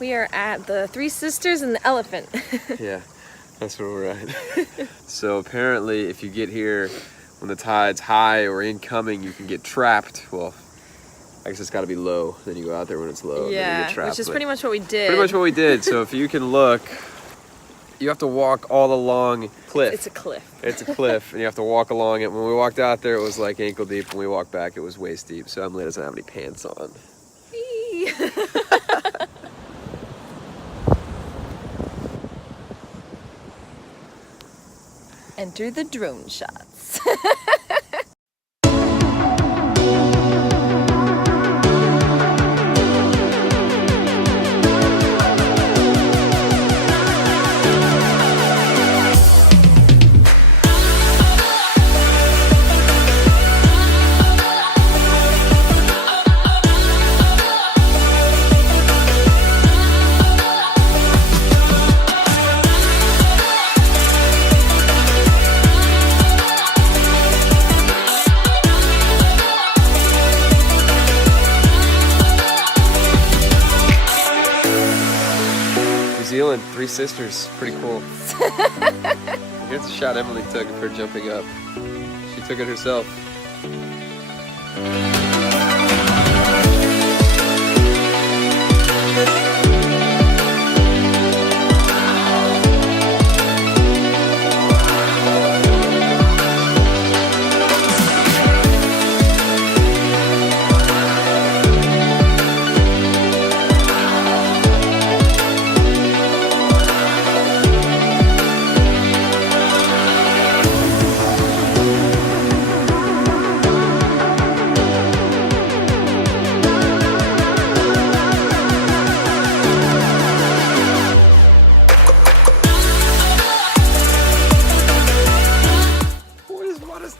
We are at the Three Sisters and the Elephant. Yeah, that's where we're at. So apparently if you get here when the tide's high or incoming, you can get trapped. Well, I guess it's got to be low. Then you go out there when it's low. And then you get trapped. Which is pretty much what we did. Pretty much what we did. So if you can look, you have to walk all along cliff. It's a cliff. It's a cliff, and you have to walk along it. When we walked out there, it was like ankle deep. When we walked back, it was waist deep. So Emily doesn't have any pants on. Enter the drone shots. Zealand, Three Sisters, pretty cool. Here's a shot Emily took of her jumping up. She took it herself.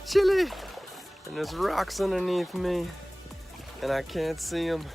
Chilly, and there's rocks underneath me, and I can't see them.